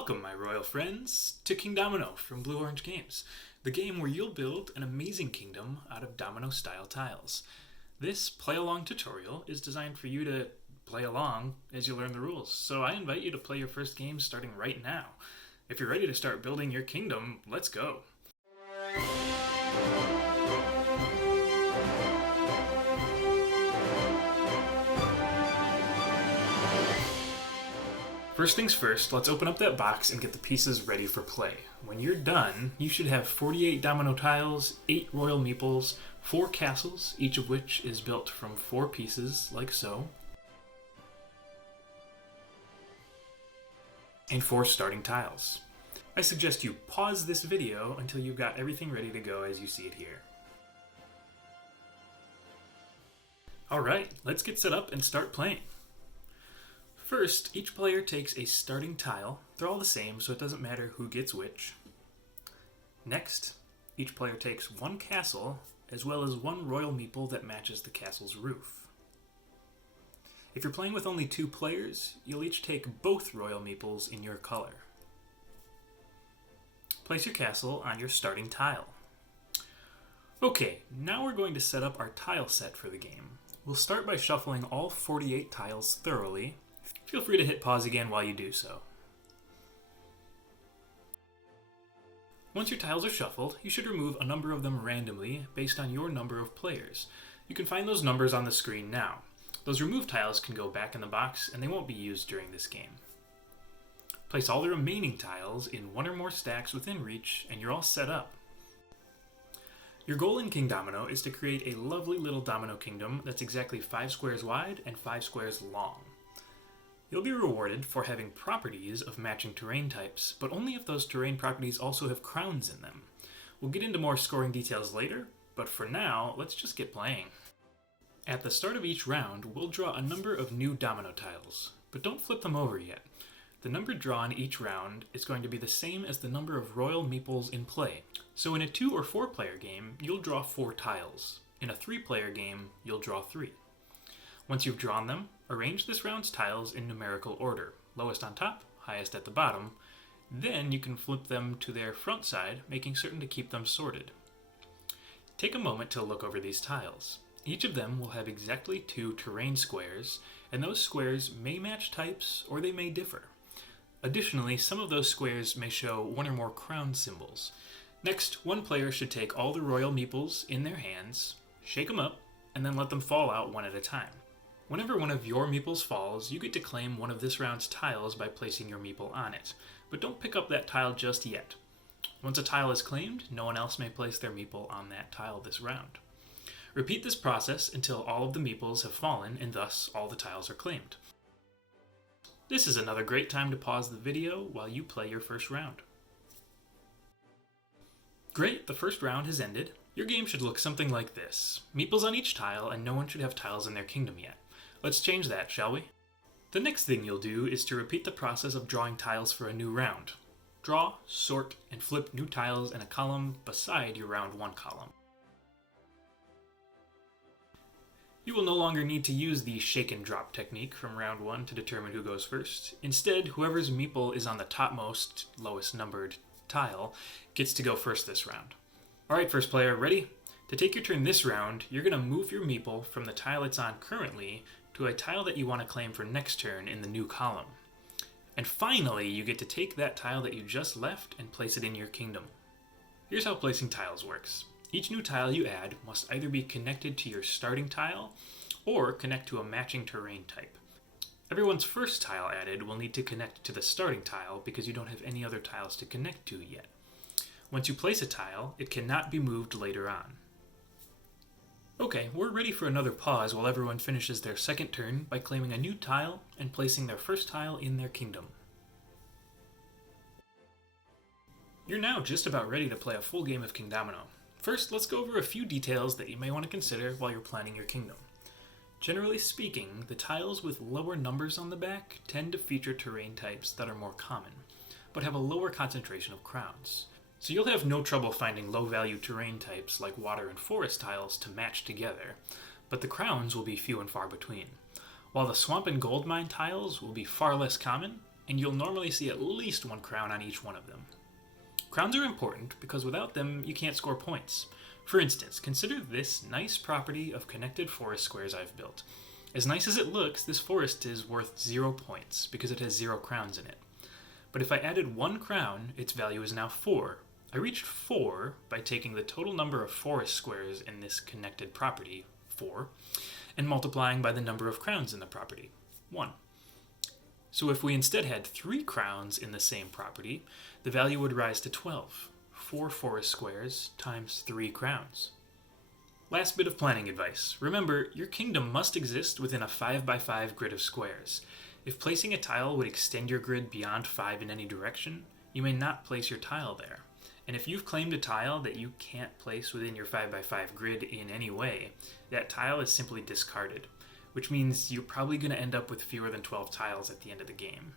Welcome, my royal friends, to Kingdomino from Blue Orange Games, the game where you'll build an amazing kingdom out of domino-style tiles. This play-along tutorial is designed for you to play along as you learn the rules, so I invite you to play your first game starting right now. If you're ready to start building your kingdom, let's go! First things first, let's open up that box and get the pieces ready for play. When you're done, you should have 48 domino tiles, 8 royal meeples, 4 castles, each of which is built from 4 pieces, like so, and 4 starting tiles. I suggest you pause this video until you've got everything ready to go as you see it here. Alright, let's get set up and start playing. First, each player takes a starting tile. They're all the same, so it doesn't matter who gets which. Next, each player takes 1 castle, as well as 1 royal meeple that matches the castle's roof. If you're playing with only 2 players, you'll each take both royal meeples in your color. Place your castle on your starting tile. Okay, now we're going to set up our tile set for the game. We'll start by shuffling all 48 tiles thoroughly. Feel free to hit pause again while you do so. Once your tiles are shuffled, you should remove a number of them randomly based on your number of players. You can find those numbers on the screen now. Those removed tiles can go back in the box and they won't be used during this game. Place all the remaining tiles in 1 or more stacks within reach and you're all set up. Your goal in Kingdomino is to create a lovely little domino kingdom that's exactly 5 squares wide and 5 squares long. You'll be rewarded for having properties of matching terrain types, but only if those terrain properties also have crowns in them. We'll get into more scoring details later, but for now, let's just get playing. At the start of each round, we'll draw a number of new domino tiles, but don't flip them over yet. The number drawn each round is going to be the same as the number of royal meeples in play. So in a 2 or 4 player game, you'll draw 4 tiles. In a 3 player game, you'll draw 3. Once you've drawn them, arrange this round's tiles in numerical order, lowest on top, highest at the bottom. Then you can flip them to their front side, making certain to keep them sorted. Take a moment to look over these tiles. Each of them will have exactly 2 terrain squares, and those squares may match types or they may differ. Additionally, some of those squares may show 1 or more crown symbols. Next, one player should take all the royal meeples in their hands, shake them up, and then let them fall out one at a time. Whenever one of your meeples falls, you get to claim one of this round's tiles by placing your meeple on it, but don't pick up that tile just yet. Once a tile is claimed, no one else may place their meeple on that tile this round. Repeat this process until all of the meeples have fallen and thus all the tiles are claimed. This is another great time to pause the video while you play your first round. Great, the first round has ended. Your game should look something like this. Meeples on each tile and no one should have tiles in their kingdom yet. Let's change that, shall we? The next thing you'll do is to repeat the process of drawing tiles for a new round. Draw, sort, and flip new tiles in a column beside your round 1 column. You will no longer need to use the shake and drop technique from round 1 to determine who goes first. Instead, whoever's meeple is on the topmost, lowest numbered tile gets to go first this round. Alright, first player, ready? To take your turn this round, you're going to move your meeple from the tile it's on currently to a tile that you want to claim for next turn in the new column. And finally, you get to take that tile that you just left and place it in your kingdom. Here's how placing tiles works. Each new tile you add must either be connected to your starting tile or connect to a matching terrain type. Everyone's first tile added will need to connect to the starting tile because you don't have any other tiles to connect to yet. Once you place a tile, it cannot be moved later on. Okay, we're ready for another pause while everyone finishes their second turn by claiming a new tile and placing their first tile in their kingdom. You're now just about ready to play a full game of Kingdomino. First, let's go over a few details that you may want to consider while you're planning your kingdom. Generally speaking, the tiles with lower numbers on the back tend to feature terrain types that are more common, but have a lower concentration of crowns. So you'll have no trouble finding low-value terrain types like water and forest tiles to match together, but the crowns will be few and far between. While the swamp and gold mine tiles will be far less common, and you'll normally see at least one crown on each one of them. Crowns are important because without them, you can't score points. For instance, consider this nice property of connected forest squares I've built. As nice as it looks, this forest is worth 0 points because it has 0 crowns in it. But if I added 1 crown, its value is now 4. I reached 4 by taking the total number of forest squares in this connected property, 4, and multiplying by the number of crowns in the property, 1. So if we instead had 3 crowns in the same property, the value would rise to 12. 4 forest squares times 3 crowns. Last bit of planning advice. Remember, your kingdom must exist within a 5x5 grid of squares. If placing a tile would extend your grid beyond 5 in any direction, you may not place your tile there. And if you've claimed a tile that you can't place within your 5x5 grid in any way, that tile is simply discarded, which means you're probably going to end up with fewer than 12 tiles at the end of the game.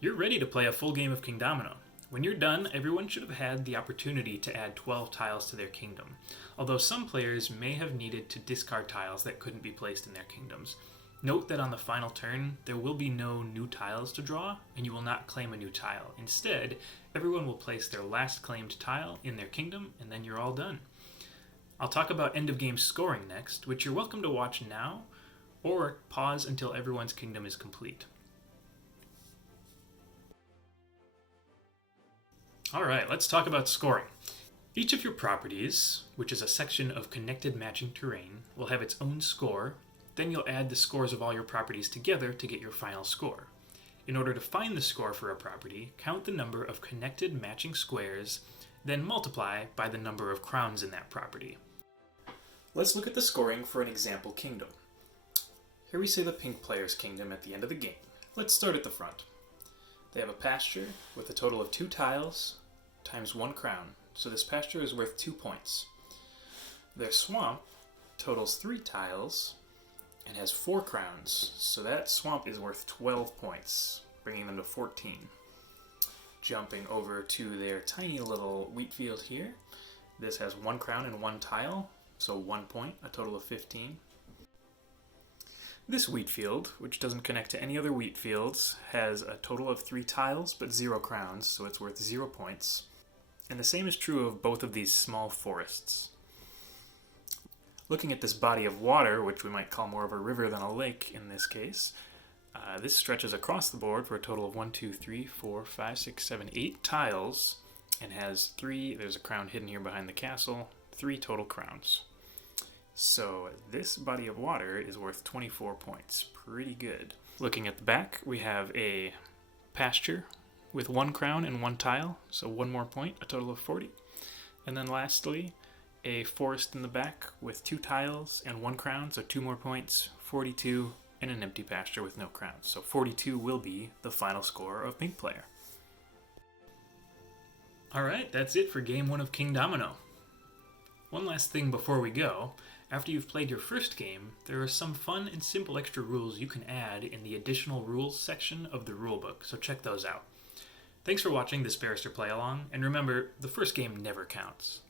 You're ready to play a full game of Kingdomino. When you're done, everyone should have had the opportunity to add 12 tiles to their kingdom, although some players may have needed to discard tiles that couldn't be placed in their kingdoms. Note that on the final turn, there will be no new tiles to draw, and you will not claim a new tile. Instead, everyone will place their last claimed tile in their kingdom, and then you're all done. I'll talk about end-of-game scoring next, which you're welcome to watch now, or pause until everyone's kingdom is complete. Alright, let's talk about scoring. Each of your properties, which is a section of connected matching terrain, will have its own score. Then you'll add the scores of all your properties together to get your final score. In order to find the score for a property, count the number of connected matching squares, then multiply by the number of crowns in that property. Let's look at the scoring for an example kingdom. Here we see the pink player's kingdom at the end of the game. Let's start at the front. They have a pasture with a total of 2 tiles times 1 crown, so this pasture is worth 2 points. Their swamp totals 3 tiles and has 4 crowns, so that swamp is worth 12 points, bringing them to 14. Jumping over to their tiny little wheat field here, this has 1 crown and 1 tile, so 1 point, a total of 15. This wheat field, which doesn't connect to any other wheat fields, has a total of 3 tiles but 0 crowns, so it's worth 0 points. And the same is true of both of these small forests. Looking at this body of water, which we might call more of a river than a lake in this case, this stretches across the board for a total of 8 tiles, and has 3, there's a crown hidden here behind the castle, 3 total crowns. So this body of water is worth 24 points. Pretty good. Looking at the back, we have a pasture with 1 crown and 1 tile, so 1 more point, a total of 40. And then lastly, a forest in the back with 2 tiles and 1 crown, so 2 more points, 42, and an empty pasture with no crowns. So 42 will be the final score of pink player. Alright, that's it for game 1 of Kingdomino. One last thing before we go. After you've played your first game, there are some fun and simple extra rules you can add in the additional rules section of the rulebook, so check those out. Thanks for watching this Barrister play along, and remember, the first game never counts.